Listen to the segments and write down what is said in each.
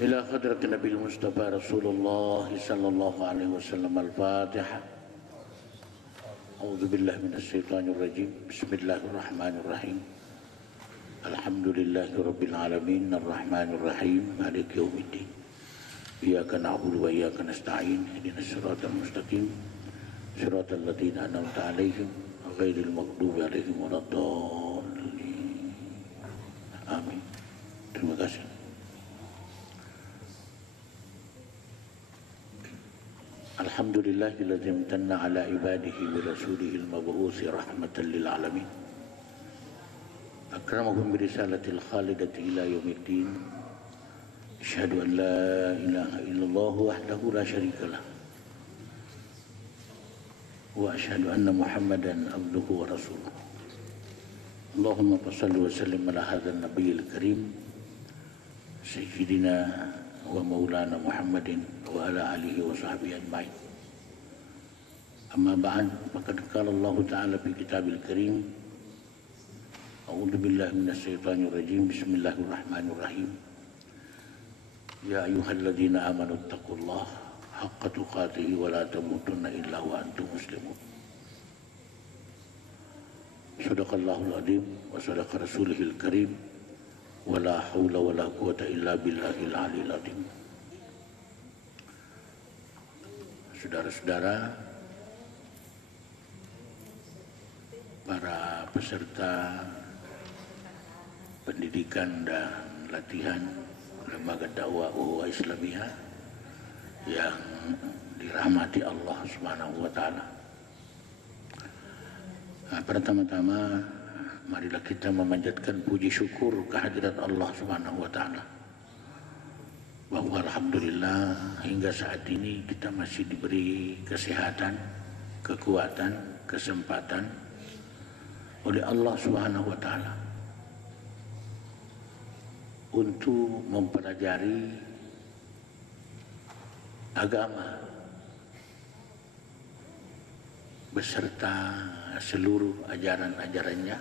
إلى حضرة النبي المصطفى رسول الله صلى الله عليه وسلم. الفاتحة. أعوذ بالله من الشيطان الرجيم. بسم الله الرحمن الرحيم. الحمد لله رب العالمين الرحمن الرحيم مالك يوم الدين. إياك نعبد وإياك نستعين. اهدنا الصراط المستقيم صراط الذين أنعمت عليهم غير المغضوب عليهم ولا الضالين. Amin. Terima kasih. Alhamdulillahilladzi imtanna ala ibadihi bi rasulihil mab'uusi rahmatan lil alamin. Akramahum bi risalatil khalidati ila yaumiddin. Asyhadu an la ilaha illallah wahdahu la syarikalah. Wa asyhadu anna Muhammadan abduhu wa rasuluh. Allahumma shalli wa sallim ala hadzal nabiyil karim sayyidina wa maulana Muhammadin wa ala alihi wa sahbihi ajma'in. Amma ba'd, faqad qala Allah ta'ala fi kitabil karim. A'udzu billahi minasy syaithanir rajim. Bismillahirrahmanirrahim. Ya ayyuhalladzina amanu taqullaha haqqa tuqatih wa la tamutunna illa wa antum muslimun. Shadaqallahul azim wa sadaqa rasulihil karim. Wala haula wala quwata illa billahil aliyil azim. Saudara-saudara, para peserta pendidikan dan latihan lembaga dakwah Ukhuwah Islamiyah yang dirahmati Allah Subhanahu wa taala. Pertama-tama marilah kita memanjatkan puji syukur kehadirat Allah Subhanahu wa taala, bahwa alhamdulillah hingga saat ini kita masih diberi kesehatan, kekuatan, kesempatan oleh Allah Subhanahu wa taala untuk mempelajari agama beserta seluruh ajaran-ajarannya,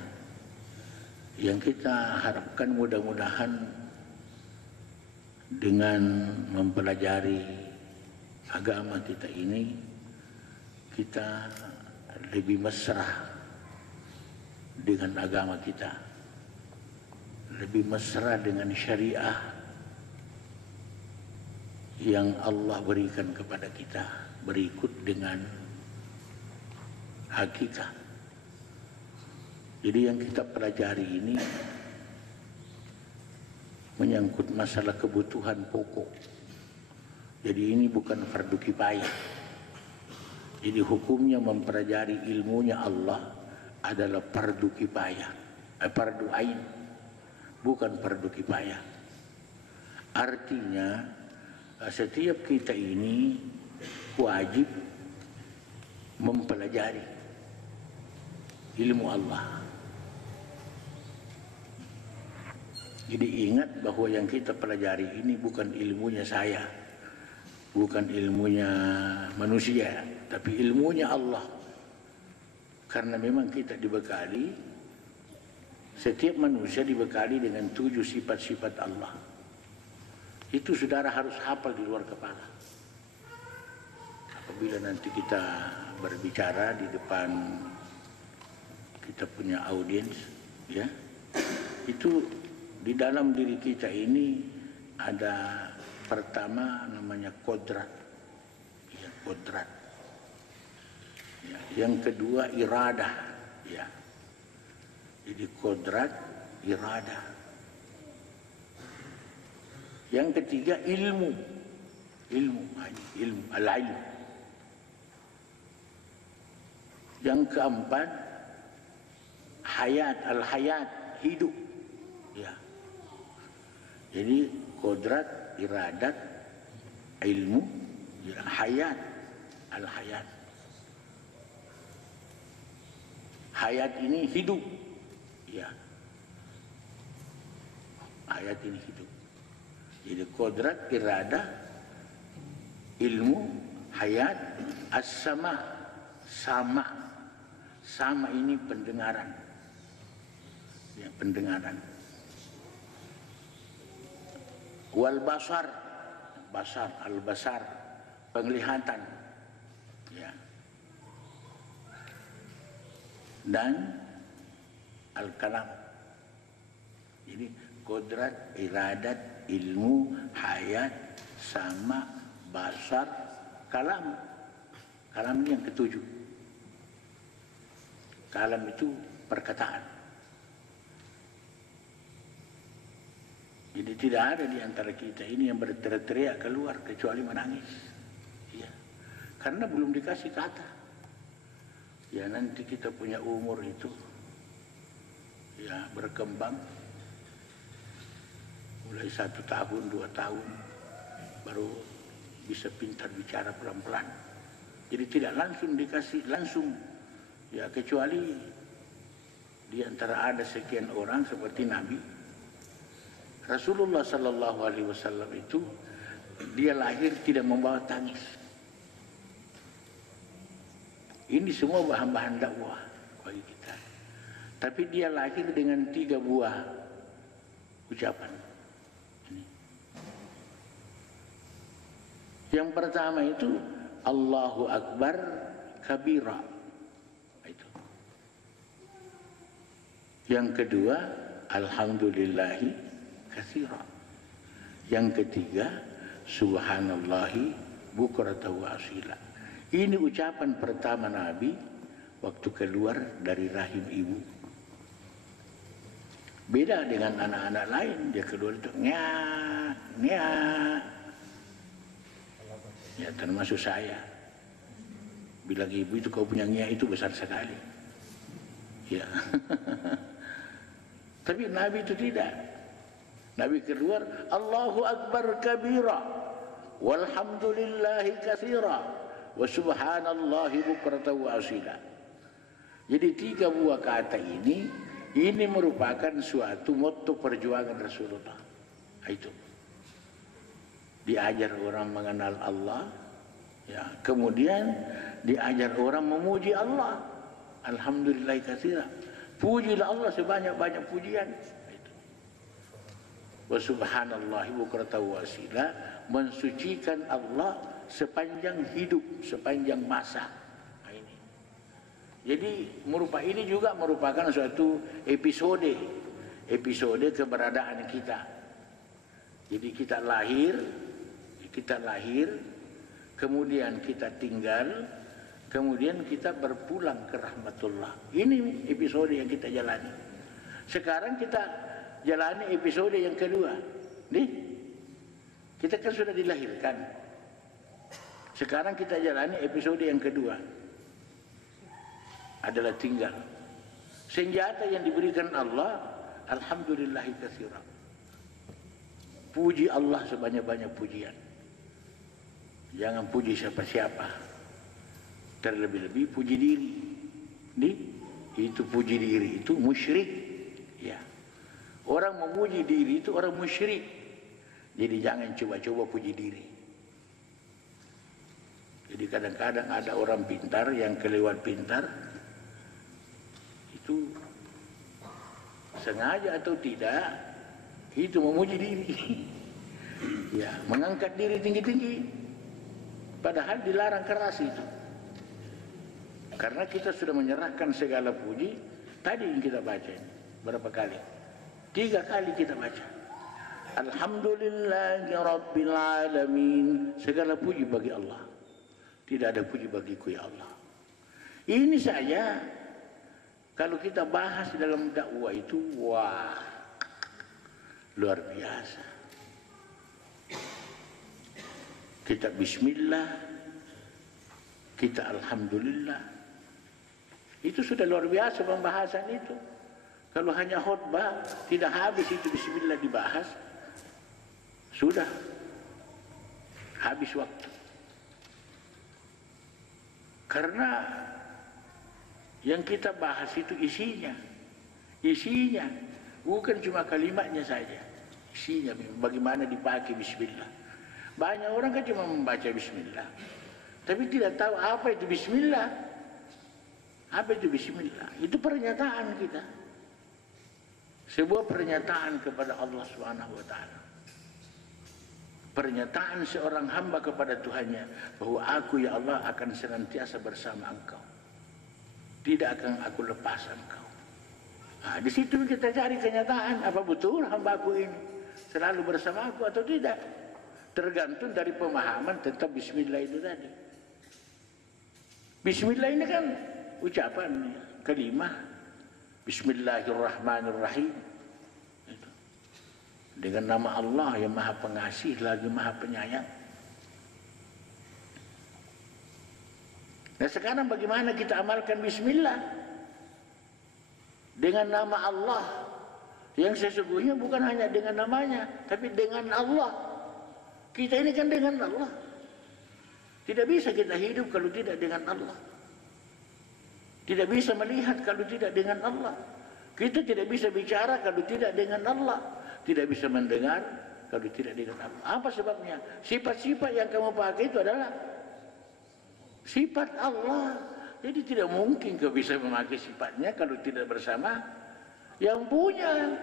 yang kita harapkan mudah-mudahan dengan mempelajari agama kita ini, kita lebih mesra dengan agama kita, lebih mesra dengan syariah yang Allah berikan kepada kita, berikut dengan hakikat. Jadi yang kita pelajari ini menyangkut masalah kebutuhan pokok. Jadi ini bukan fardu kifayah. Jadi hukumnya mempelajari ilmunya Allah adalah fardu kifayah, fardu ain, bukan fardu kifayah. Artinya setiap kita ini wajib mempelajari ilmu Allah. Jadi ingat bahwa yang kita pelajari ini bukan ilmunya saya, bukan ilmunya manusia, tapi ilmunya Allah. Karena memang kita dibekali, setiap manusia dibekali dengan 7 sifat-sifat Allah. Itu saudara harus hafal di luar kepala. Apabila nanti kita berbicara di depan kita punya audiens, ya, itu di dalam diri kita ini ada pertama namanya kodrat, ya, kodrat. Ya, yang kedua iradah, ya. Jadi kodrat, iradah. Yang ketiga ilmu, ilmu, al-ilm. Yang keempat hayat, al-hayat, hidup, ya. Jadi kodrat, iradat, ilmu, hayat, al-hayat. Hayat ini hidup, ya. Hayat ini hidup. Jadi kodrat, iradah, ilmu, hayat, as-sama, sama. Sama ini pendengaran, ya, pendengaran. Wal basar, basar, al-basar, penglihatan, ya. Dan al-kalam. Jadi kodrat, iradat, ilmu, hayat, sama, basar, kalam. Kalam ini yang ketujuh. Kalam itu perkataan. Jadi tidak ada di antara kita ini yang berteriak keluar kecuali menangis. Ya. Karena belum dikasih kata. Ya nanti kita punya umur itu ya berkembang. Mulai 1 tahun, 2 tahun baru bisa pintar bicara pelan-pelan. Jadi tidak langsung dikasih langsung. Ya kecuali di antara ada sekian orang seperti Nabi Rasulullah Sallallahu Alaihi Wasallam itu dia lahir tidak membawa tangis. Ini semua bahan-bahan dakwah bagi kita. Tapi dia lahir dengan 3 buah ucapan. Ini. Yang pertama itu Allahu Akbar kabira. Itu. Yang kedua alhamdulillahi katsira. Yang ketiga subhanallahi bukratan wa asila. Ini ucapan pertama Nabi waktu keluar dari rahim ibu. Beda dengan anak-anak lain, dia keluar itu nyak, nyak. Ya termasuk saya. Bilang ibu itu kau punya nyak itu besar sekali. Ya. Tapi Nabi itu tidak. Nabi keluar Allahu Akbar kabira walhamdulillahi katsira wa subhanallahi bukratan wa asila. Jadi 3 buah kata ini merupakan suatu motto perjuangan Rasulullah. Itu diajar orang mengenal Allah, ya, kemudian diajar orang memuji Allah. Alhamdulillahi katsira. Pujilah Allah sebanyak-banyak pujian. Wa subhanallahi bukratan wa asila, mensucikan Allah sepanjang hidup, sepanjang masa. Nah, ini. Jadi ini juga merupakan suatu episode keberadaan kita. Jadi kita lahir, kemudian kita tinggal, kemudian kita berpulang ke rahmatullah. Ini episode yang kita jalani. Sekarang kita jalani episode yang kedua. Nih, kita kan sudah dilahirkan. Sekarang kita jalani episode yang kedua. Adalah tinggal. Senjata yang diberikan Allah, alhamdulillahi katsira. Puji Allah sebanyak-banyak pujian. Jangan puji siapa-siapa. Terlebih-lebih puji diri. Nih, itu puji diri itu musyrik. Ya. Orang memuji diri itu orang musyrik. Jadi jangan coba-coba puji diri. Jadi kadang-kadang ada orang pintar yang kelewat pintar itu sengaja atau tidak itu memuji diri. Ya, mengangkat diri tinggi-tinggi. Padahal dilarang keras itu. Karena kita sudah menyerahkan segala puji. Tadi yang kita baca ini berapa kali? 3 kali kita baca. Alhamdulillahi Rabbil Alamin. Segala puji bagi Allah. Tidak ada puji bagiku ya Allah. Ini saja kalau kita bahas dalam dakwah itu, wah, luar biasa. Kita bismillah, kita alhamdulillah. Itu sudah luar biasa pembahasan itu. Kalau hanya khutbah tidak habis itu bismillah dibahas, sudah habis waktu. Karena yang kita bahas itu isinya, bukan cuma kalimatnya saja, isinya bagaimana dipakai bismillah. Banyak orang kan cuma membaca bismillah, tapi tidak tahu apa itu bismillah. Apa itu bismillah? Itu pernyataan kita. Sebuah pernyataan kepada Allah Subhanahu wa taala. pernyataan seorang hamba kepada Tuhannya bahwa aku ya Allah akan senantiasa bersama engkau, tidak akan aku lepas engkau. Nah, di situ kita cari kenyataan, apa betul hambaku ini selalu bersama aku atau tidak. Tergantung dari pemahaman tentang bismillah itu tadi. Bismillah ini kan ucapan kalimah Bismillahirrahmanirrahim. Itu. Dengan nama Allah yang Maha Pengasih lagi Maha Penyayang. Nah sekarang bagaimana kita amalkan bismillah dengan nama Allah yang sesungguhnya bukan hanya dengan namanya, tapi dengan Allah. Kita ini kan dengan Allah. Tidak bisa kita hidup kalau tidak dengan Allah. Tidak bisa melihat kalau tidak dengan Allah. Kita tidak bisa bicara kalau tidak dengan Allah. Tidak bisa mendengar kalau tidak dengan Allah. Apa sebabnya? Sifat-sifat yang kamu pakai itu adalah sifat Allah. Jadi tidak mungkin kau bisa memakai sifatnya kalau tidak bersama yang punya.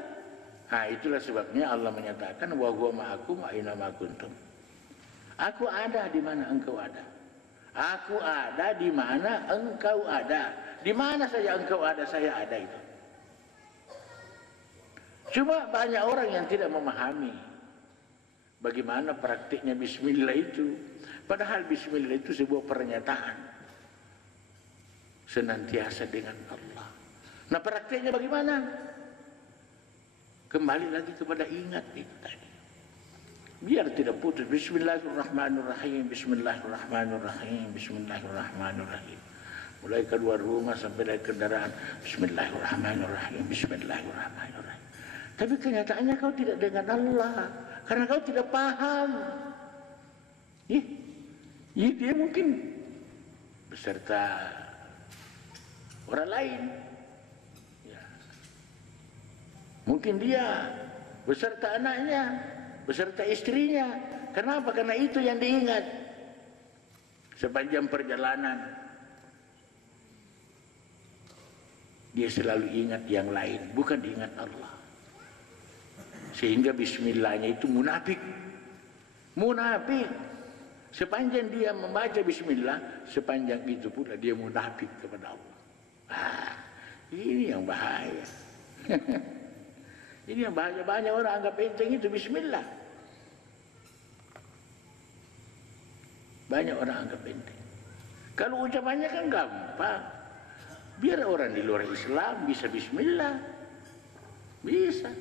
Nah itulah sebabnya Allah menyatakan wa huwa ma'akum aina ma kuntum. Aku ada di mana engkau ada. Aku ada di mana engkau ada. Di mana saja engkau ada, saya ada itu. Cuma banyak orang yang tidak memahami bagaimana praktiknya bismillah itu. Padahal bismillah itu sebuah pernyataan senantiasa dengan Allah. Nah praktiknya bagaimana? Kembali lagi kepada ingat itu tadi. Biar tidak putus. Bismillahirrahmanirrahim, Bismillahirrahmanirrahim, Bismillahirrahmanirrahim. Mulai keluar rumah sampai dari kendaraan, Bismillahirrahmanirrahim, Bismillahirrahmanirrahim. Tapi kenyataannya kau tidak dengan Allah, karena kau tidak paham. Dia mungkin beserta orang lain. Ya. Mungkin dia beserta anaknya, beserta istrinya. Kenapa? Karena itu yang diingat sepanjang perjalanan. Dia selalu ingat yang lain, bukan diingat Allah. Sehingga bismillahnya itu munafik. Munafik. Sepanjang dia membaca bismillah, sepanjang itu pula dia munafik kepada Allah. Ini yang bahaya. Ini yang bahaya. Banyak orang anggap enteng itu bismillah. Banyak orang anggap enteng. Kalau ucapannya kan gampang. Biar orang di luar Islam bisa bismillah. Bisa.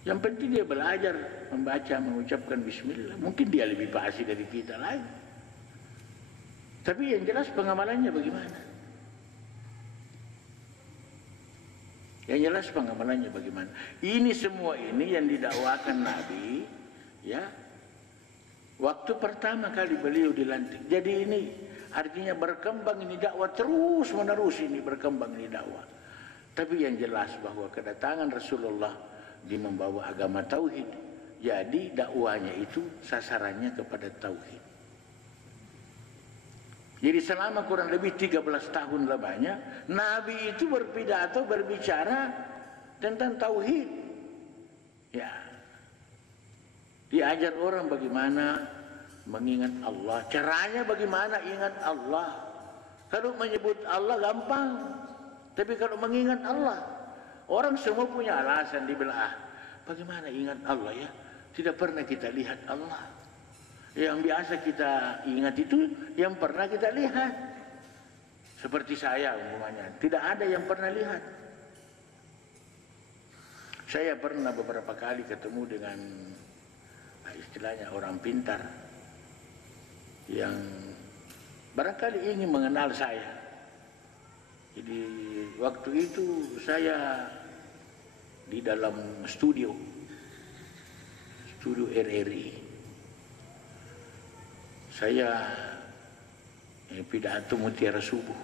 Yang penting dia belajar membaca, mengucapkan bismillah. Mungkin dia lebih fasih dari kita lagi. Tapi yang jelas pengamalannya bagaimana? Yang jelas pengamalannya bagaimana? Ini semua ini yang didakwakan Nabi, ya. Waktu pertama kali beliau dilantik. Jadi ini artinya berkembang ini dakwah terus menerus ini berkembang ini dakwah. Tapi yang jelas bahwa kedatangan Rasulullah dia membawa agama tauhid. Jadi dakwanya itu sasarannya kepada tauhid. Jadi selama kurang lebih 13 tahun lamanya Nabi itu berpidato berbicara tentang tauhid. Ya. Diajar orang bagaimana mengingat Allah. Caranya bagaimana ingat Allah. Kalau menyebut Allah gampang. Tapi kalau mengingat Allah, orang semua punya alasan dibelah. Bagaimana ingat Allah ya? Tidak pernah kita lihat Allah. Yang biasa kita ingat itu yang pernah kita lihat. Seperti saya umpamanya, tidak ada yang pernah lihat. Saya pernah beberapa kali ketemu dengan istilahnya orang pintar yang barangkali ingin mengenal saya. Jadi waktu itu saya di dalam studio RRI. Saya pidato mutiara subuh.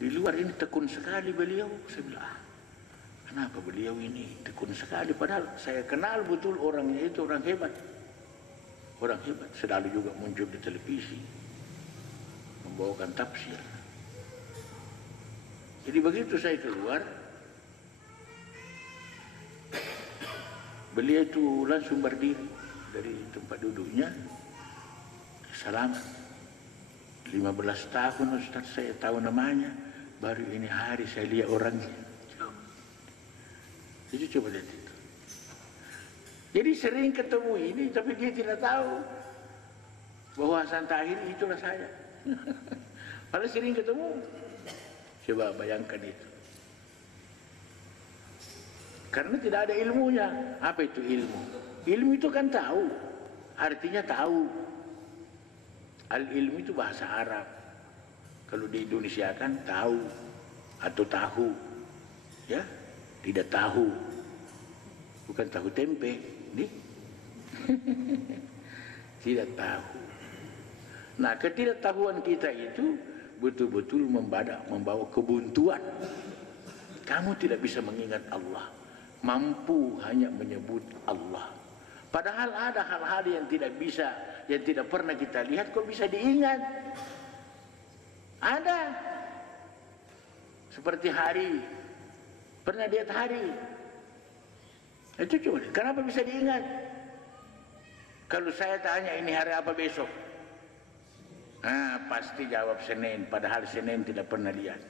Di luar ini tekun sekali beliau. Saya bilang, kenapa beliau ini tekun sekali? Padahal saya kenal betul orangnya itu orang hebat. Orang hebat. Selalu juga muncul di televisi. Membawakan tafsir. Jadi begitu saya keluar, Beliau itu langsung berdiri dari tempat duduknya, salaman. 15 tahun Ustaz saya tahu namanya, baru ini hari saya lihat orangnya. Jadi coba lihat itu. Jadi sering ketemu ini, tapi dia tidak tahu bahwa Hasan Tahir itulah saya. Padahal sering ketemu. Coba bayangkan itu. Karena tidak ada ilmunya. Apa itu ilmu? Ilmu itu kan tahu. Artinya tahu. Al-ilmu itu bahasa Arab. Kalau di Indonesia kan tahu atau tahu. Ya, tidak tahu. Bukan tahu tempe, nih. Tidak tahu. Nah, ketidaktahuan kita itu betul-betul membawa kebuntuan. Kamu tidak bisa mengingat Allah, mampu hanya menyebut Allah. Padahal ada hal-hal yang tidak bisa, yang tidak pernah kita lihat, kok bisa diingat. Ada. Seperti hari. Pernah lihat hari? Itu coba, kenapa bisa diingat? Kalau saya tanya ini hari apa besok? Pasti jawab Senin, padahal Senin tidak pernah lihat.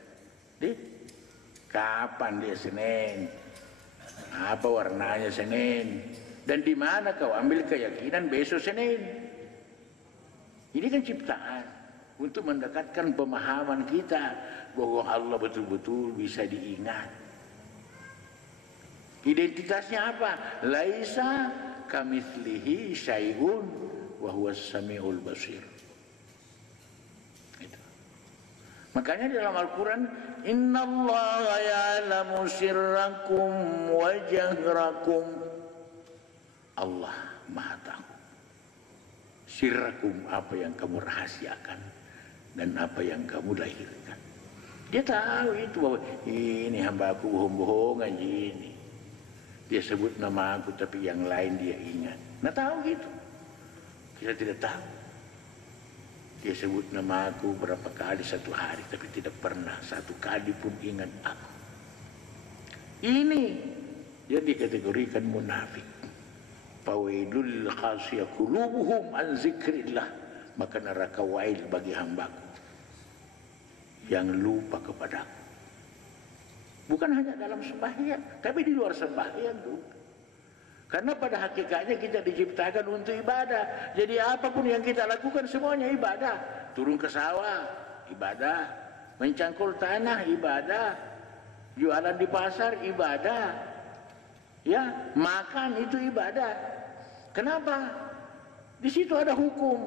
Kapan dia Senin? Apa warnanya Senin? Dan di mana kau ambil keyakinan besok Senin? Ini kan ciptaan untuk mendekatkan pemahaman kita bahwa Allah betul-betul bisa diingat. Identitasnya apa? Laisa kamitslihi syai'un wa huwas samiul basir. Itu. Makanya dalam Al-Qur'an, innallaha ya'lamu sirrakum wa jahrakum. Allah Maha tahu sirrakum, apa yang kamu rahasiakan dan apa yang kamu lahirkan. Dia tahu itu bahwa ini hamba aku bohong-bohong aja ini. Dia sebut nama aku tapi yang lain dia ingat. Nah tahu gitu. Kita tidak tahu. Dia sebut nama aku berapa kali satu hari tapi tidak pernah satu kali pun ingat aku. Ini dia dikategorikan munafik. Fawailul khasiyah qulubuhum an zikrillah. Maka neraka wail bagi hambaku yang lupa kepadaku. Bukan hanya dalam sembahyang, tapi di luar sembahyang juga. Karena pada hakikatnya kita diciptakan untuk ibadah. Jadi apapun yang kita lakukan semuanya ibadah. Turun ke sawah, ibadah. Mencangkul tanah, ibadah. Jualan di pasar, ibadah. Ya, makan itu ibadah. Kenapa? Di situ ada hukum.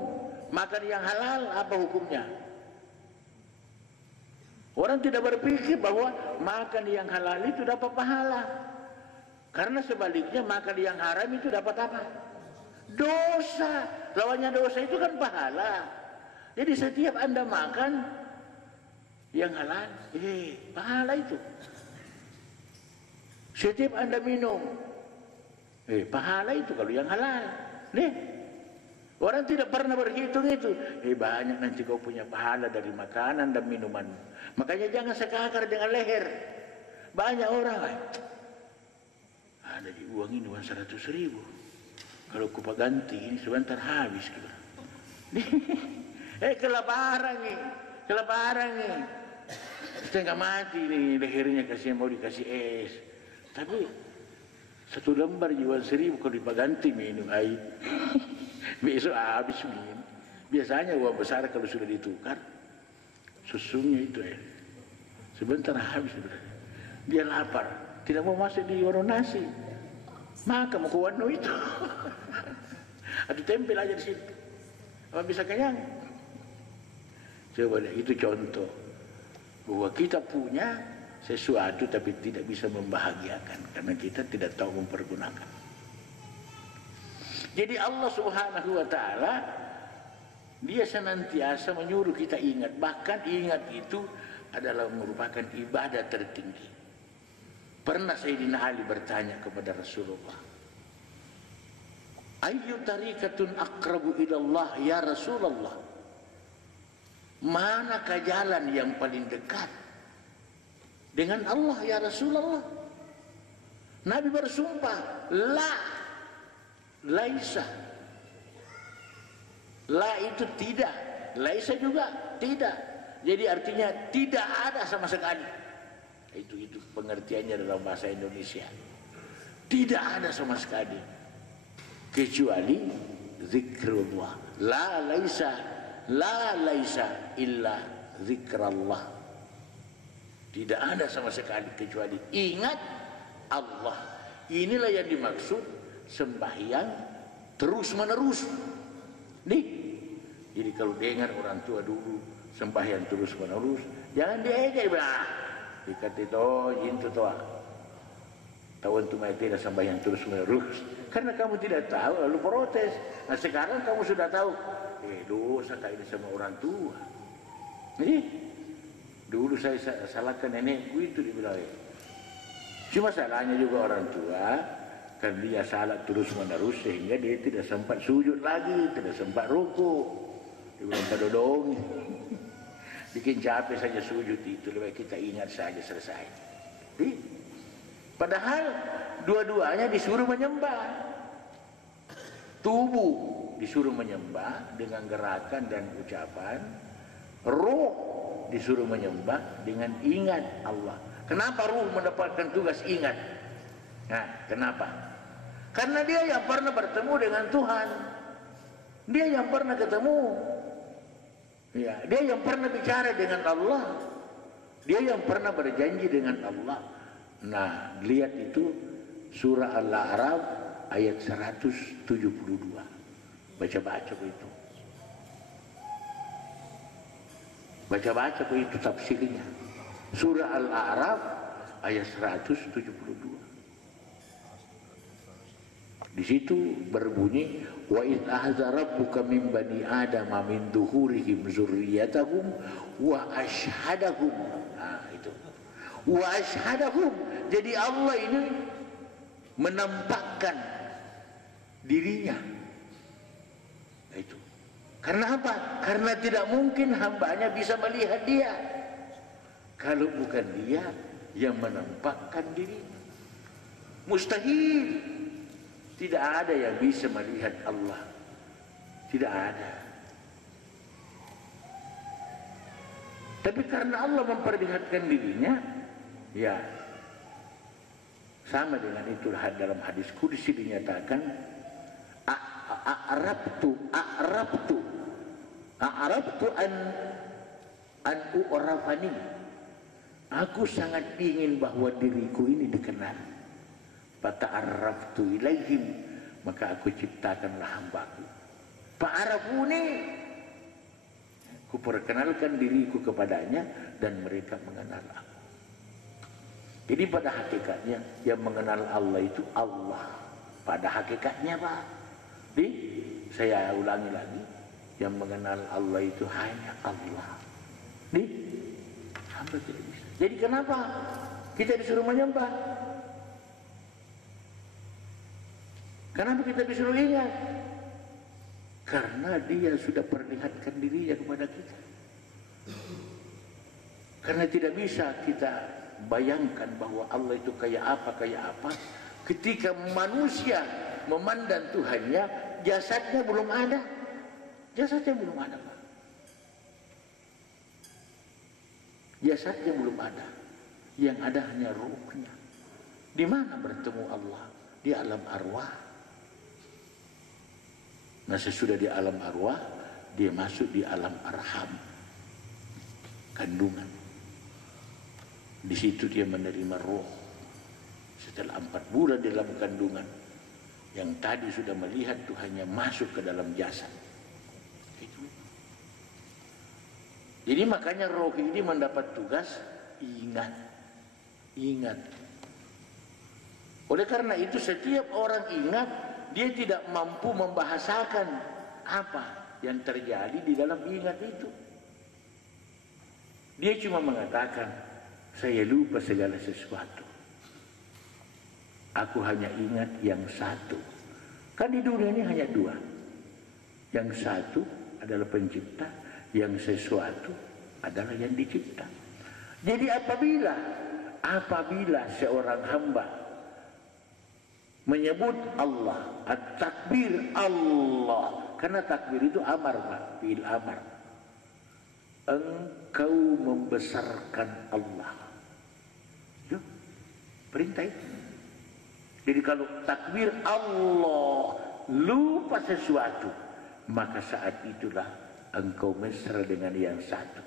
Makan yang halal, apa hukumnya? Orang tidak berpikir bahwa makan yang halal itu dapat pahala. Karena sebaliknya makan yang haram itu dapat apa? Dosa. Lawannya dosa itu kan pahala. Jadi setiap Anda makan yang halal, pahala itu. Setiap Anda minum, pahala itu kalau yang halal. Nih. Orang tidak pernah berhitung itu. Banyak nanti kau punya pahala dari makanan dan minuman. Makanya jangan sekakar dengan leher. Banyak orang, ada di uang ini uang 100.000. Kalau kupa ganti ini sebentar habis. Kelaparan nih. Kelaparan nih. Setengah mati nih lehernya, kasih mau dikasih es. Tapi 1 lembar jual 1.000 kalau dipaganti minum air. Besok habis minum. Biasanya uang besar kalau sudah ditukar, susunya itu sebentar habis. Dia lapar, tidak mau masuk di warung nasi, maka mau ke warung itu. Atau tempel aja di situ. Apa bisa kenyang? Coba lihat, itu contoh bahwa kita punya sesuatu tapi tidak bisa membahagiakan karena kita tidak tahu mempergunakan. Jadi Allah Subhanahu wa ta'ala dia senantiasa menyuruh kita ingat. Bahkan ingat itu adalah merupakan ibadah tertinggi. Pernah Sayyidina Ali bertanya kepada Rasulullah, ayyu tariqatun aqrabu ilallah ya Rasulullah? Manakah jalan yang paling dekat dengan Allah ya Rasulullah? Nabi bersumpah, la laisa. La itu tidak, laisa juga tidak. Jadi artinya tidak ada sama sekali. Itu pengertiannya dalam bahasa Indonesia. Tidak ada sama sekali kecuali zikrullah. La laisa illa zikrullah. Tidak ada sama sekali kecuali ingat Allah. Inilah yang dimaksud sembahyang terus menerus. Nih, jadi kalau dengar orang tua dulu sembahyang terus menerus, jangan diejek bah. Dikata itu itu toa. Tahun tu mai tidak sembahyang terus menerus. Karena kamu tidak tahu lalu protes. Nah sekarang kamu sudah tahu. Dosa kayak ini sama orang tua. Nih, dulu saya salahkan nenekku itu dibilang. Cuma salahnya juga orang tua. Kan dia salat terus menerus sehingga dia tidak sempat sujud lagi, tidak sempat ruku. Dia bilang kadodong. Bikin capek saja sujud itu, lebih kita ingat saja selesai. Padahal dua-duanya disuruh menyembah. Tubuh disuruh menyembah dengan gerakan dan ucapan. Ruh disuruh menyembah dengan ingat Allah. Kenapa ruh mendapatkan tugas ingat? Nah, kenapa? Karena dia yang pernah bertemu dengan Tuhan. Dia yang pernah ketemu. Ya, dia yang pernah bicara dengan Allah. Dia yang pernah berjanji dengan Allah. Nah, lihat itu surah Al-A'raf ayat 172. Baca-baca itu. Baca-baca itu tafsirnya. Surah Al-A'raf ayat 172. Di situ berbunyi wa id ahza rabbuka min bani adama min duhurihim zurriyatahum wa ashhadahum. Nah, itu. Wa ashhadahum. Jadi Allah ini menampakkan dirinya. Nah, itu. Karena apa? Karena tidak mungkin hambanya bisa melihat dia kalau bukan dia yang menampakkan dirinya. Mustahil. Tidak ada yang bisa melihat Allah. Tidak ada. Tapi karena Allah memperlihatkan dirinya, ya sama dengan itu dalam hadis qudsi dinyatakan a'rabtu an u'rafani. Aku sangat ingin bahwa diriku ini dikenal. Fata'arraftu ilaihim, maka aku ciptakanlah hambaku. Fa'arafuni, aku perkenalkan diriku kepadanya dan mereka mengenal aku. Jadi pada hakikatnya yang mengenal Allah itu Allah. Pada hakikatnya Pak. Saya ulangi lagi, yang mengenal Allah itu hanya Allah. Hamba tidak bisa. Jadi kenapa kita disuruh menyembah? Kenapa kita disuruh ingat? Karena dia sudah perlihatkan dirinya kepada kita. Karena tidak bisa kita bayangkan bahwa Allah itu kayak apa ketika manusia memandang Tuhannya, jasadnya belum ada. Jasadnya belum ada, Pak. Jasadnya belum ada. Yang ada hanya ruhnya. Di mana bertemu Allah? Di alam arwah. Nah, sesudah di alam arwah, dia masuk di alam arham, kandungan. Di situ dia menerima roh. Setelah 4 bulan di dalam kandungan, yang tadi sudah melihat Tuhannya masuk ke dalam jasad. Itu. Jadi makanya roh ini mendapat tugas ingat. Ingat. Oleh karena itu setiap orang ingat, dia tidak mampu membahasakan apa yang terjadi di dalam ingat itu. Dia cuma mengatakan, saya lupa segala sesuatu. Aku hanya ingat yang satu. Kan di dunia ini hanya 2. Yang satu adalah pencipta, yang sesuatu adalah yang dicipta. Jadi apabila seorang hamba menyebut Allah, at-takbir Allah, karena takbir itu amar, Pak, fi'il amar. Engkau membesarkan Allah, itu perintah itu. Jadi kalau takbir Allah lupa sesuatu, maka saat itulah engkau mesra dengan yang satu.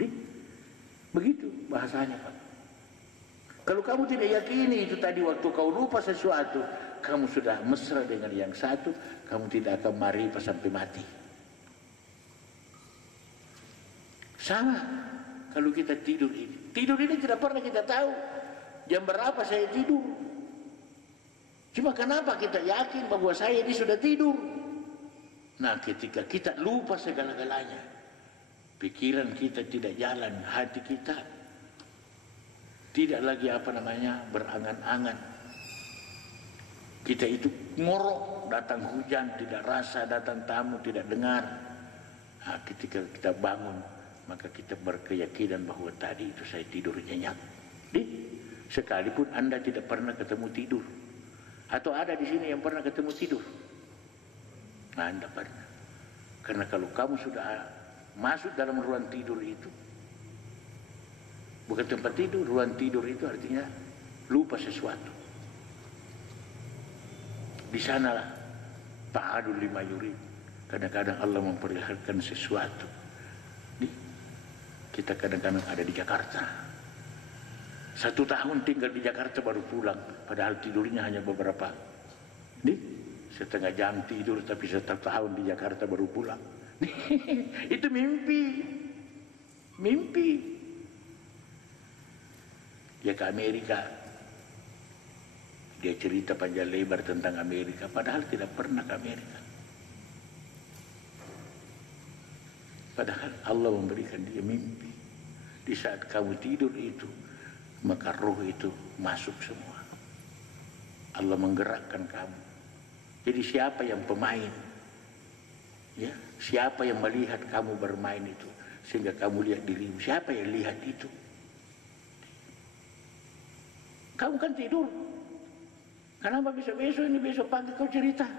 Nih, begitu bahasanya, Pak. Kalau kamu tidak yakini itu tadi waktu kau lupa sesuatu, kamu sudah mesra dengan yang satu, kamu tidak akan maripah sampai mati. Sama kalau kita tidur ini. Tidur ini tidak pernah kita tahu jam berapa saya tidur. Cuma kenapa kita yakin bahwa saya ini sudah tidur? Nah, ketika kita lupa segala-galanya, pikiran kita tidak jalan, hati kita tidak lagi berangan-angan. Kita itu ngorok, datang hujan tidak rasa, datang tamu tidak dengar. Nah, ketika kita bangun, maka kita berkeyakinan bahwa tadi itu saya tidur nyenyak. Sekalipun Anda tidak pernah ketemu tidur, atau ada di sini yang pernah ketemu tidur? Nah, Anda pernah. Karena kalau kamu sudah masuk dalam ruang tidur itu, bukan tempat tidur, ruang tidur itu artinya lupa sesuatu. Di sanalah ta'adul lima yurid. Kadang-kadang Allah memperlihatkan sesuatu. Kita kadang-kadang ada di Jakarta, 1 tahun tinggal di Jakarta baru pulang, padahal tidurnya hanya beberapa setengah jam tidur, tapi 1 tahun di Jakarta baru pulang. Itu mimpi. Dia ke Amerika, dia cerita panjang lebar tentang Amerika, padahal tidak pernah ke Amerika. Padahal Allah memberikan dia mimpi. Di saat kamu tidur itu, maka roh itu masuk semua. Allah menggerakkan kamu. Jadi siapa yang pemain? Ya, siapa yang melihat kamu bermain itu sehingga kamu lihat dirimu? Siapa yang lihat itu? Kamu kan tidur. Kenapa besok-besok ini, besok pagi kau cerita?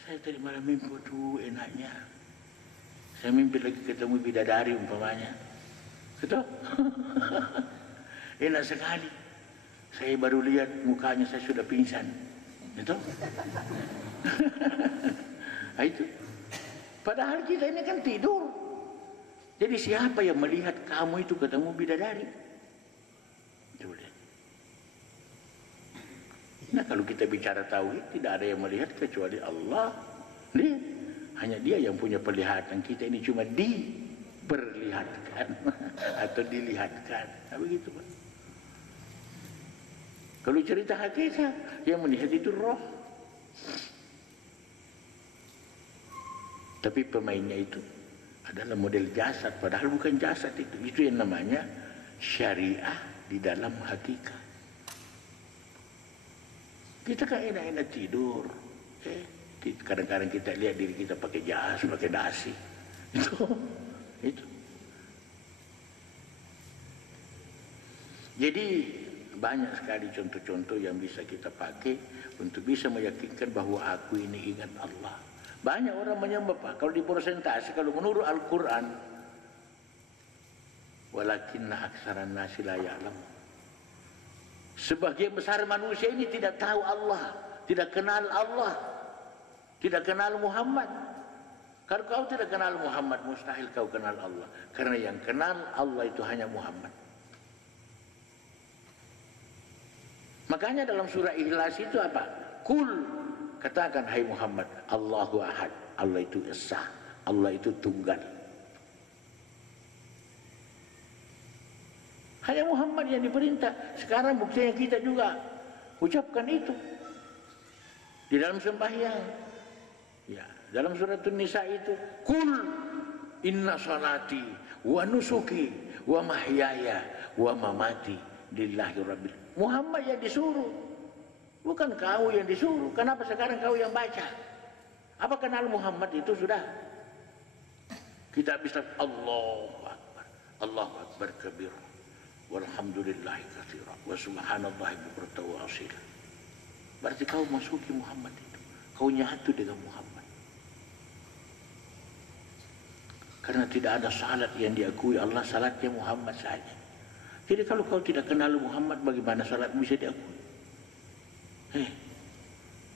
Saya tadi malam mimpi tuh enaknya. Saya mimpi lagi ketemu bidadari umpamanya. Betul? Enak sekali. Saya baru lihat mukanya, saya sudah pingsan. Betul? Nah, itu. Padahal kita ini kan tidur. Jadi siapa yang melihat kamu itu ketemu bidadari? Coba lihat. Nah, kalau kita bicara tauhid, tidak ada yang melihat kecuali Allah. Lihat. Hanya dia yang punya penglihatan, kita ini cuma diperlihatkan atau dilihatkan. Nah, begitu, Pak. Kalau cerita hakikat, yang melihat itu roh. Tapi pemainnya itu adalah model jasad, padahal bukan jasad itu. Itu yang namanya syariah di dalam hakikat. Kita kan enak-enak tidur. Kadang-kadang kita lihat diri kita pakai jas, pakai dasi. Itu. Jadi banyak sekali contoh-contoh yang bisa kita pakai untuk bisa meyakinkan bahwa aku ini ingat Allah. Banyak orang menyembah, Pak. Kalau dipersentase, kalau menurut Al-Quran, walakinna aksaran nasi la ya'lam. Sebagian besar manusia ini tidak tahu Allah, tidak kenal Allah, tidak kenal Muhammad. Kalau kau tidak kenal Muhammad, mustahil kau kenal Allah. Karena yang kenal Allah itu hanya Muhammad. Makanya dalam surah Ikhlas itu apa? Kul, katakan hai Muhammad, Allahu Ahad, Allah itu esa, Allah itu tunggal. Hanya Muhammad yang diperintah. Sekarang buktinya kita juga ucapkan itu di dalam sembahyang. Ya, dalam surat An-Nisa itu, Kul inna salati wa nusuki wa mahyaya wa mamati lillahi rabbil. Muhammad yang disuruh, bukan kau yang disuruh. Kenapa sekarang kau yang baca? Apa kenal Muhammad itu sudah? Kita bisa Allahu Akbar kabir walhamdulillahi katsira wa subhanallahi bukratan wa asila. berarti kau masuki Muhammad itu, kau nyatu dengan Muhammad. Karena tidak ada salat yang diakui Allah, salatnya Muhammad saja. Jadi kalau kau tidak kenal Muhammad, bagaimana salat bisa diakui?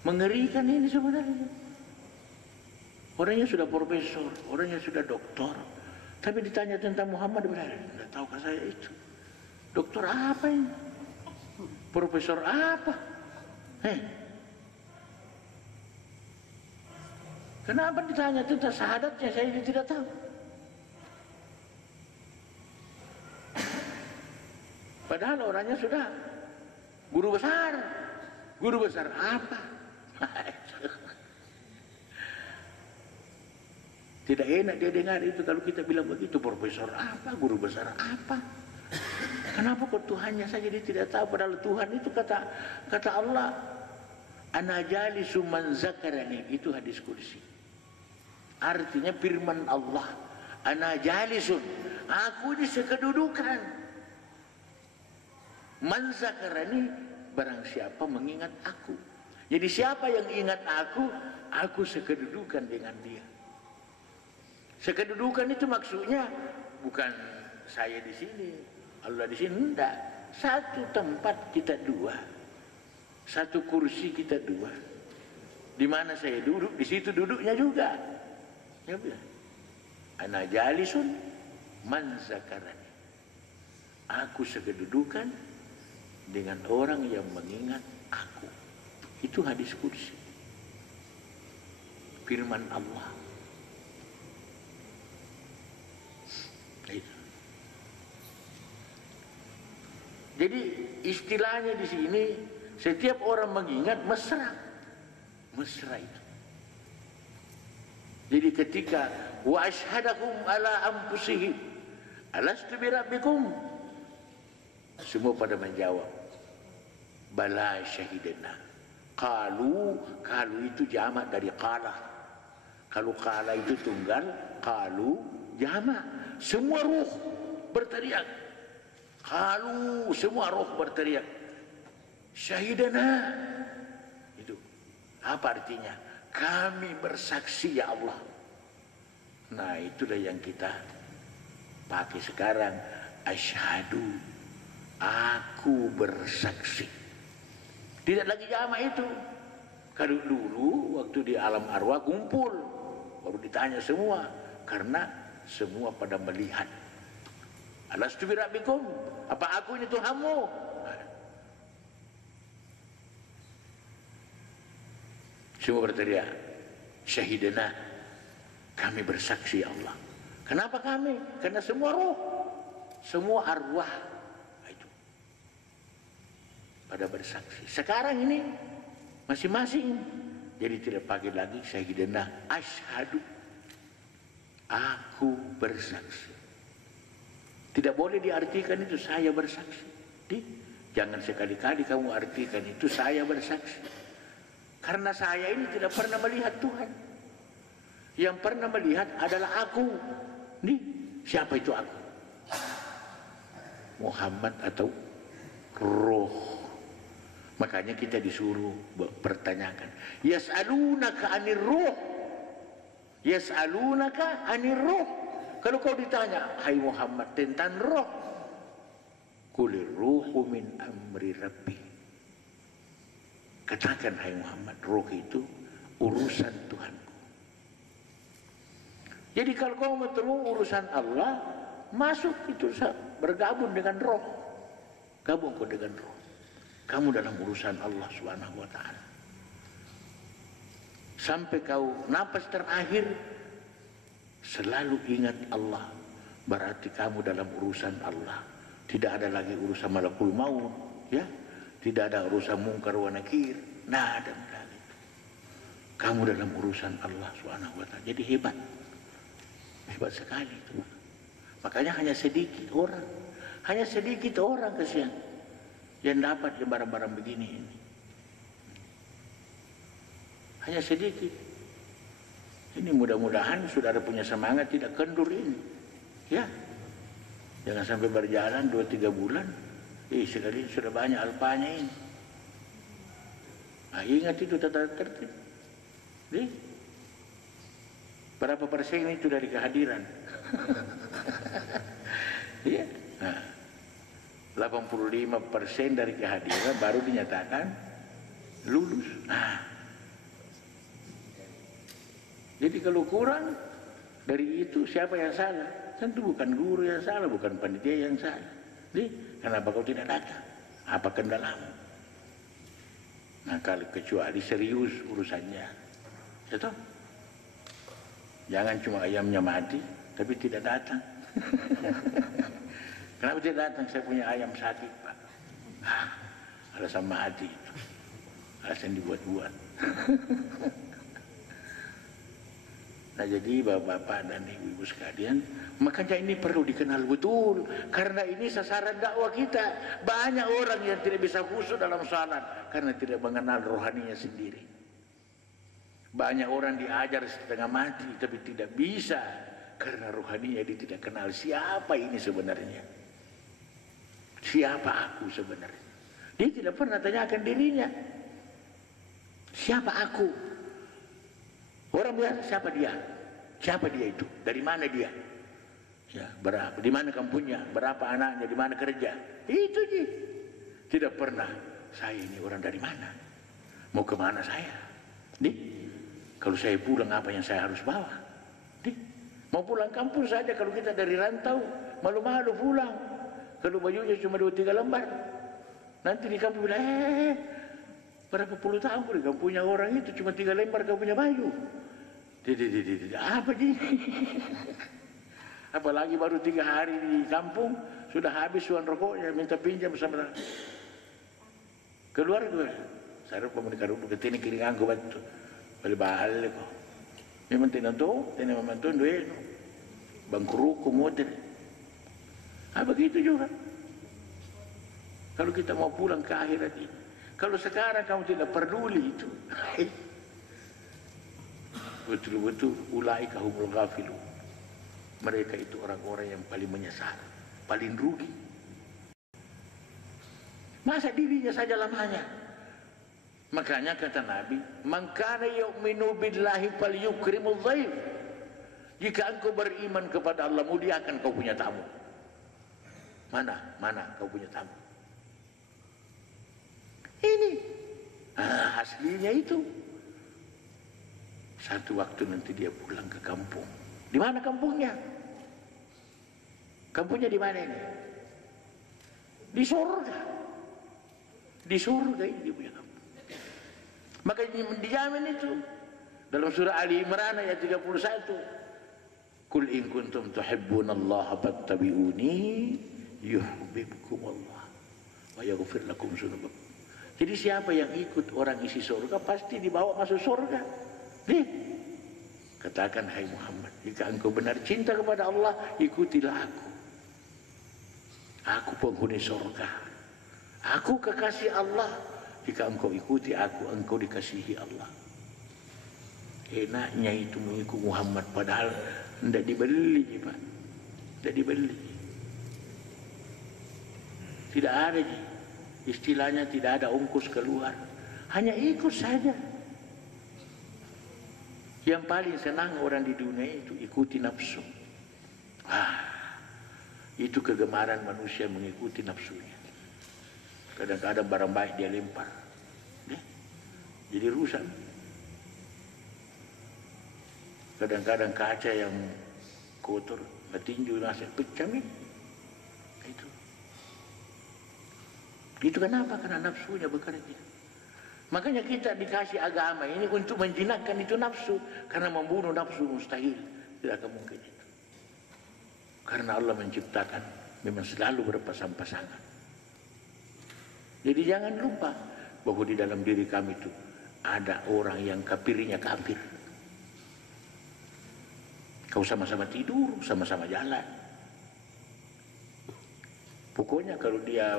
Mengerikan ini sebenarnya. Orangnya sudah profesor, orangnya sudah doktor, tapi ditanya tentang Muhammad, benar, tidak tahukah saya itu? Doktor apa ini? Profesor apa? Kenapa ditanya tentang syahadatnya, saya tidak tahu. Padahal orangnya sudah guru besar. Guru besar apa? Tidak enak dia dengar itu kalau kita bilang begitu, profesor apa, guru besar apa. Kenapa kok Tuhannya saja dia tidak tahu, padahal Tuhan itu kata Allah, ana jalisu man zakarani, itu hadis kursi. Artinya firman Allah, ana jalisun, aku di sekedudukan. Man zakarani, barang siapa mengingat aku. Jadi siapa yang ingat aku sekedudukan dengan dia. Sekedudukan itu maksudnya bukan saya di sini, Allah di sini, enggak. Satu tempat kita dua, satu kursi kita dua. Di mana saya duduk, di situ duduknya juga. Ya bilang, ana jalisun man zakarani. Aku sekedudukan dengan orang yang mengingat aku. Itu hadis kursi. Firman Allah. Jadi istilahnya di sini, setiap orang mengingat mesra itu. Jadi ketika wa ashhadakum ala anfusihim alastu bi rabbikum, semua pada menjawab bala syahidana. Qalu itu jamak dari qala. Kalau qala itu tunggal, qalu jamak. Semua ruh berteriak. Qalu, semua ruh berteriak. Syahidana. Itu apa artinya? Kami bersaksi ya Allah. Nah, itulah yang kita pakai sekarang. Asyhadu, aku bersaksi. Tidak lagi jamak itu. Kalau dulu waktu di alam arwah kumpul, baru ditanya semua, karena semua pada melihat. Alastu bi rabbikum, apa aku ini Tuhanmu? Semua berteriak, syahidana, kami bersaksi ya Allah. Kenapa kami? Karena semua roh, semua arwah itu pada bersaksi. Sekarang ini masing-masing, jadi tidak pakai lagi syahidana, asyhadu, aku bersaksi. Tidak boleh diartikan itu saya bersaksi. Jangan sekali-kali kamu artikan itu saya bersaksi. Karena saya ini tidak pernah melihat Tuhan. Yang pernah melihat adalah aku. Siapa itu aku? Muhammad atau roh. Makanya kita disuruh pertanyakan. Yas'alunaka 'anir ruh. Yas'alunaka 'anir ruh. Kalau kau ditanya, hai Muhammad, tentang roh, kulir ruhu min amri rabbi. Katakan, hai Muhammad, roh itu urusan Tuhanku. Jadi kalau kau mau tahu urusan Allah, masuk itu bergabung dengan roh. Gabung kau dengan roh. Kamu dalam urusan Allah Subhanahu wa ta'ala. Sampai kau napas terakhir, selalu ingat Allah, berarti kamu dalam urusan Allah. Tidak ada lagi urusan malakul maut, ya, tidak ada urusan mungkar wa nakir, nah ada lagi. Kamu dalam urusan Allah Subhanahu wa ta'ala. Jadi hebat sekali itu. Makanya hanya sedikit orang kesian yang dapat barang-barang begini ini. Hanya sedikit. Ini mudah-mudahan saudara punya semangat, tidak kendur ini. Ya. Jangan sampai berjalan 2-3 bulan. Sekali sudah banyak alpanya ini. Nah, ingat itu tata tertib. Nih, berapa persen itu dari kehadiran? Iya. Nah, 85% dari kehadiran baru dinyatakan lulus. Nah, jadi kalau kurang dari itu siapa yang salah? Tentu bukan guru yang salah, bukan panitia yang salah. Nih, kenapa kau tidak datang? Apa kendalamu? Nah, kalau kecuali serius urusannya, ya toh? Jangan cuma ayamnya mati, tapi tidak datang. Kenapa tidak datang? Saya punya ayam sakit, Pak. Alasan mati itu. Alasan dibuat-buat. Nah, jadi bapak-bapak dan ibu-ibu sekalian, makanya ini perlu dikenal betul, karena ini sasaran dakwah kita. Banyak orang yang tidak bisa khusyuk dalam salat karena tidak mengenal rohaninya sendiri. Banyak orang diajar setengah mati tapi tidak bisa karena rohaninya dia tidak kenal siapa ini sebenarnya. Siapa aku sebenarnya? Dia tidak pernah tanyakan dirinya. Siapa aku? Orang bilang siapa dia? Siapa dia itu? Dari mana dia? Ya, berapa? Di mana kampungnya? Berapa anaknya? Di mana kerja? Itu aja. Tidak pernah. Saya ini orang dari mana? Mau kemana saya? Nih, kalau saya pulang apa yang saya harus bawa? Nih, mau pulang kampung saja kalau kita dari rantau, malu-malu pulang. Kalau bajunya cuma 2-3 lembar. Nanti di kampung bilang, berapa puluh tahun kau punya orang itu cuma 3 lembar kau punya baju. Apa sih? Apalagi baru 3 hari di kampung sudah habis uang rokoknya, minta pinjam sama keluar gue. Saya pun menikarubu ketini kiri nganggo batu. Balik-balik kok. Memang tidak tahu, tidak memantun duit. Bangkruku motor. Begitu juga. Kalau kita mau pulang ke akhirat ini. Kalau sekarang kamu tidak peduli itu. Betul-betul ulaika humul ghafilun. Mereka itu orang-orang yang paling menyesal, paling rugi. Masa dirinya saja lamanya. Makanya kata Nabi, "Man kana yu'minu billahi falyukrimul dhaif." Jika engkau beriman kepada Allah, muliakan kau punya tamu. Mana kau punya tamu? Ini aslinya itu. Satu waktu nanti dia pulang ke kampung. Di mana kampungnya? Kampungnya di mana ini? Di surga. Di surga ini dia punya kampung. Makanya dijamin itu. Dalam surah Ali Imran ayat 31. Qul in kuntum tuhibbunallaha fattabi'uni yuhibbukumullah wa yaghfir lakum dzunubakum. Jadi siapa yang ikut orang isi surga pasti dibawa masuk surga. Nih, katakan hai Muhammad, jika engkau benar cinta kepada Allah, ikutilah aku. Aku penghuni surga. Aku kekasih Allah. Jika engkau ikuti aku, engkau dikasihi Allah. Enaknya itu mengikut Muhammad, padahal tidak dibeli, Pak. Tidak dibeli. Tidak ada, istilahnya tidak ada ongkos keluar. Hanya ikut saja. Yang paling senang orang di dunia itu ikuti nafsu. Itu kegemaran manusia mengikuti nafsunya. Kadang-kadang barang baik dia lempar. Jadi rusak. Kadang-kadang kaca yang kotor, tinju nasi pecah itu. Itu kenapa? Karena nafsunya bekerja. Makanya kita dikasih agama ini untuk menjinakkan itu nafsu. Karena membunuh nafsu mustahil. Tidak akan mungkin itu. Karena Allah menciptakan memang selalu berpasang-pasangan. Jadi jangan lupa bahwa di dalam diri kami itu ada orang yang kafirnya kafir. Kau sama-sama tidur, sama-sama jalan. Pokoknya kalau dia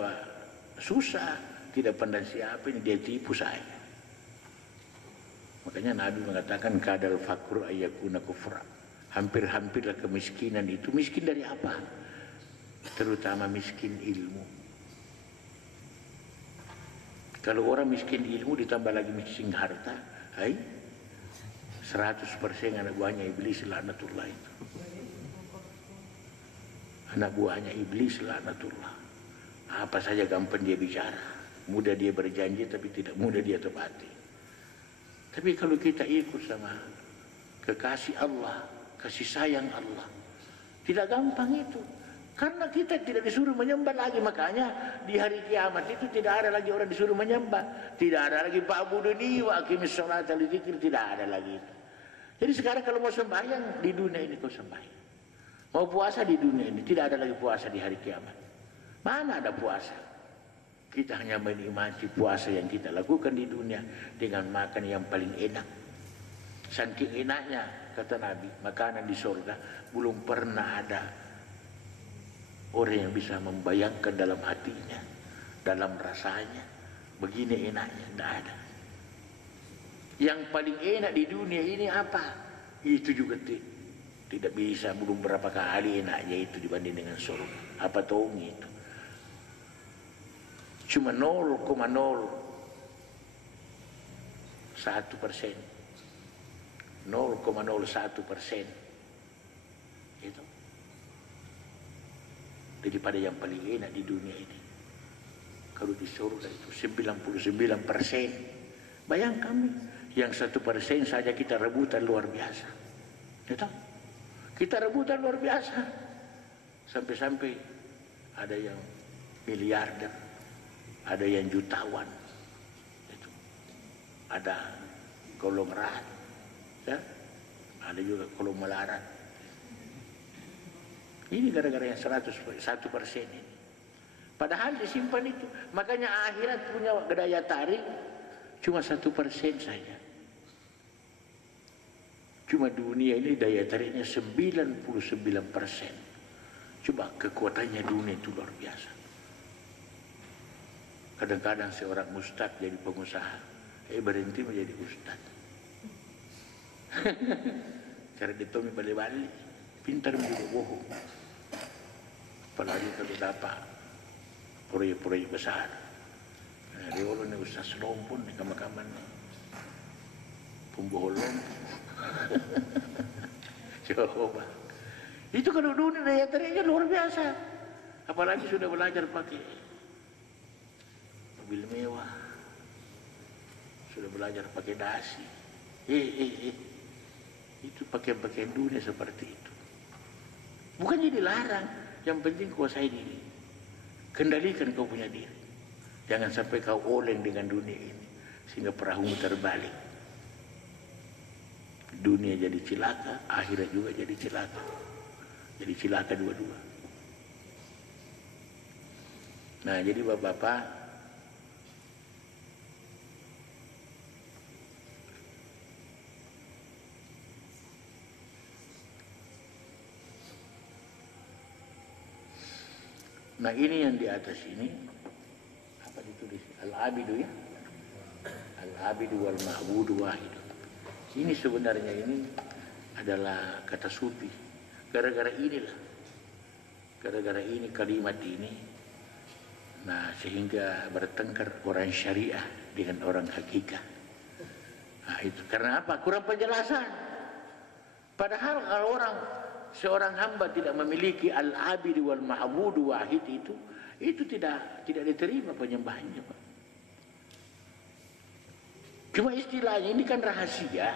susah, tidak pandang siapa ini, dia tipu saya. Makanya Nabi mengatakan kadal fakru ayyakuna kufra. Hampir-hampirlah kemiskinan itu. Miskin dari apa? Terutama miskin ilmu. Kalau orang miskin ilmu ditambah lagi miskin harta, 100% anak buahnya iblis laknatullah itu. Anak buahnya iblis laknatullah. Apa saja gampang dia bicara, mudah dia berjanji tapi tidak mudah dia tepati. Tapi kalau kita ikut sama kekasih Allah, kasih sayang Allah, tidak gampang itu. Karena kita tidak disuruh menyembah lagi. Makanya di hari kiamat itu tidak ada lagi orang disuruh menyembah. Tidak ada lagi fa'buduni wa aqimis sholata lidzikri, tidak ada lagi itu. Jadi sekarang kalau mau sembahyang di dunia ini kau sembahyang. Mau puasa di dunia ini, tidak ada lagi puasa di hari kiamat. Mana ada puasa? Kita hanya menikmati puasa yang kita lakukan di dunia dengan makan yang paling enak. Saking enaknya, kata Nabi, makanan di surga belum pernah ada orang yang bisa membayangkan dalam hatinya, dalam rasanya, begini enaknya, tidak ada. Yang paling enak di dunia ini apa? Itu juga tidak bisa, belum berapa kali enaknya itu dibanding dengan surga. Apa tahu itu? Cuma 0,01%. 0,01% itu daripada yang paling enak di dunia ini. Kalau di surga itu 99%. Bayangkan yang 1% saja kita rebutan luar biasa. Gitu? Kita rebutan luar biasa. Sampai-sampai ada yang miliarder, ada yang jutawan, itu. Ada konglomerat, ya? Ada juga konglomeraat. Ini gara-gara yang 1% ini. Padahal disimpan itu. Makanya akhirat punya daya tarik cuma 1% saja. Cuma dunia ini daya tariknya 99%. Coba kekuatannya dunia itu luar biasa. Kadang-kadang seorang ustadz jadi pengusaha, berhenti menjadi ustadz. Cara ditomi balik-balik, pintar juga bohong. Apalagi kalau dapat proyek-proyek besar. Nah, dia orang ni ustaz lompon ni kamar-kamar ni. Pembohong. Coba. Itu kalau dunia daya tariknya luar biasa. Apalagi sudah belajar pakai mobil mewah. Sudah belajar pakai dasi. Itu pakaian-pakaian dunia seperti itu. Bukan jadi larang, yang penting kuasai diri. Kendalikan kau punya diri. Jangan sampai kau oleng dengan dunia ini sehingga perahu terbalik. Dunia jadi cilaka, akhirat juga jadi cilaka. Jadi cilaka dua-dua. Nah, jadi bapak-bapak, nah ini yang di atas ini apa ditulis? Al-abidu ya? Al-abidu wal ma'budu wahidu. Ini sebenarnya ini adalah kata sufi. Gara-gara inilah, gara-gara ini kalimat ini, nah sehingga bertengkar orang syariah dengan orang hakikat. Nah itu karena apa? Kurang penjelasan. Padahal kalau seorang hamba tidak memiliki al-abid wal ma'budu wahid itu tidak diterima penyembahannya, Pak. Cuma istilahnya ini kan rahasia.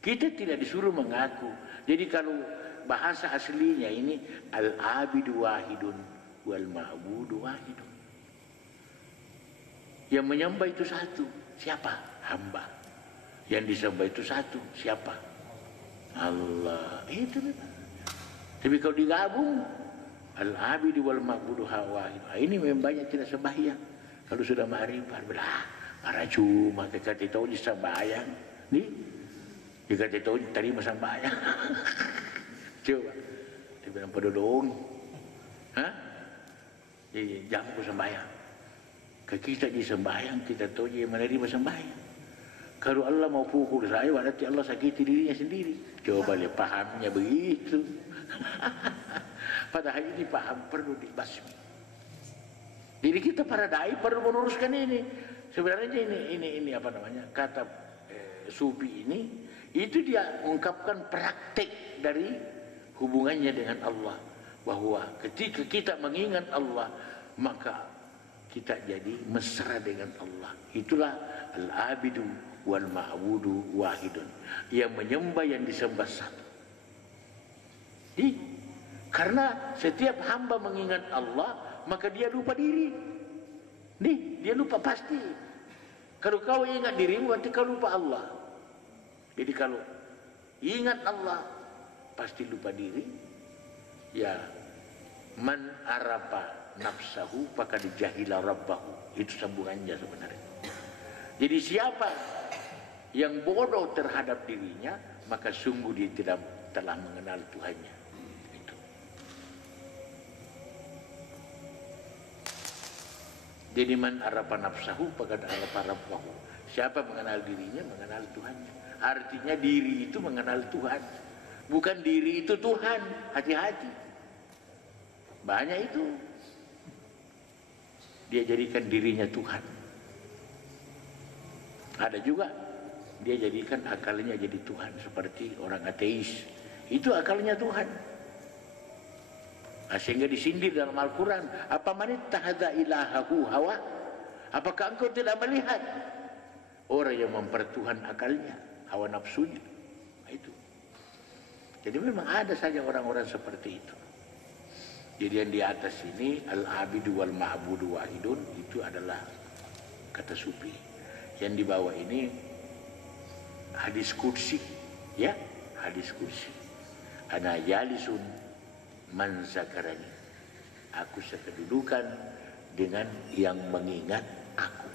Kita tidak disuruh mengaku. Jadi kalau bahasa aslinya ini al-abidu wahidun wal ma'budu wahidun. Yang menyembah itu satu, siapa? Hamba. Yang disembah itu satu, siapa? Allah. Itu. Tapi kalau digabung al-abidu wal ma'budu wahidun. Ini memang banyak tidak sembahyang. Kalau sudah ma'rifat, marah cuma kata tahu di sembahyang. Nih, jika dia tahu terima sembahyang. Coba, dia bilang pedodong. Hah? Jam aku sembahyang. Ke kita di sembahyang, kita tahu dia menerima sembahyang. Kalau Allah mau pukul saya, berarti Allah sakiti dirinya sendiri. Coba lihat pahamnya begitu. Padahal ini paham perlu dibasmi. Jadi kita para dai perlu meneruskan ini. Sebenarnya ini apa namanya, kata sufi ini itu dia ungkapkan praktek dari hubungannya dengan Allah, bahwa ketika kita mengingat Allah maka kita jadi mesra dengan Allah. Itulah al-abidu wal ma'budu wahidun, yang menyembah yang disembah satu. Karena setiap hamba mengingat Allah maka dia lupa diri. Dia lupa pasti. Kalau kau ingat dirimu berarti kau lupa Allah. Jadi kalau ingat Allah pasti lupa diri. Ya, man arafa nafsahu faqad jahila rabbahu. Itu sambungannya sebenarnya. Jadi siapa yang bodoh terhadap dirinya, maka sungguh dia tidak telah mengenal Tuhannya. Itu. Jadi man arafa nafsahu faqad arafa rabbahu. Siapa mengenal dirinya, mengenal Tuhannya. Artinya diri itu mengenal Tuhan. Bukan diri itu Tuhan. Hati-hati. Banyak itu. Dia jadikan dirinya Tuhan. Ada juga dia jadikan akalnya jadi Tuhan, seperti orang ateis. Itu akalnya Tuhan. Sehingga disindir dalam Al-Quran, apa manittahadha ilahahu hawa? Apakah engkau tidak melihat orang yang mempertuhan akalnya, hawa nafsunya? Nah, itu. Jadi memang ada saja orang-orang seperti itu. Jadi yang di atas ini al-abidu wal ma'budu wahidun, itu adalah kata sufi. Yang di bawah ini hadis kursi, ya, hadis kursi. Ana jalisun man zakarani. Aku sekedudukan dengan yang mengingat aku.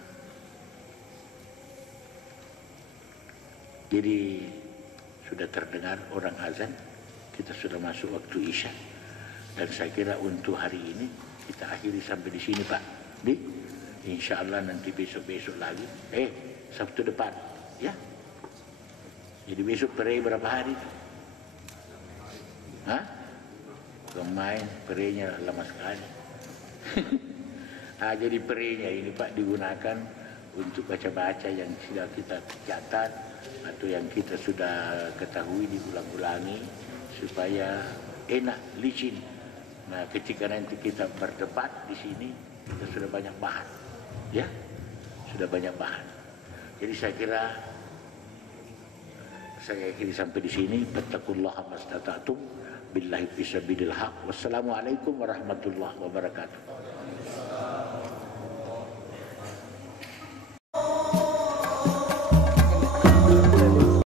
Jadi sudah terdengar orang azan, kita sudah masuk waktu Isya. Dan saya kira untuk hari ini kita akhiri sampai di sini, Pak. Insya Allah nanti besok-besok lagi. Sabtu depan, ya. Jadi besok pere berapa hari? Hah? Kemain perenya lama sekali. Jadi perenya ini, Pak, digunakan untuk baca-baca yang sudah kita catat atau yang kita sudah ketahui, diulang-ulangi supaya enak, licin. Nah, ketika nanti kita berdebat di sini, kita sudah banyak bahan, ya, sudah banyak bahan. Jadi saya kira saya akhiri sampai di sini. Fattaqullaha mastata'tum, billahi fisabilil haq. Wassalamualaikum warahmatullahi wabarakatuh.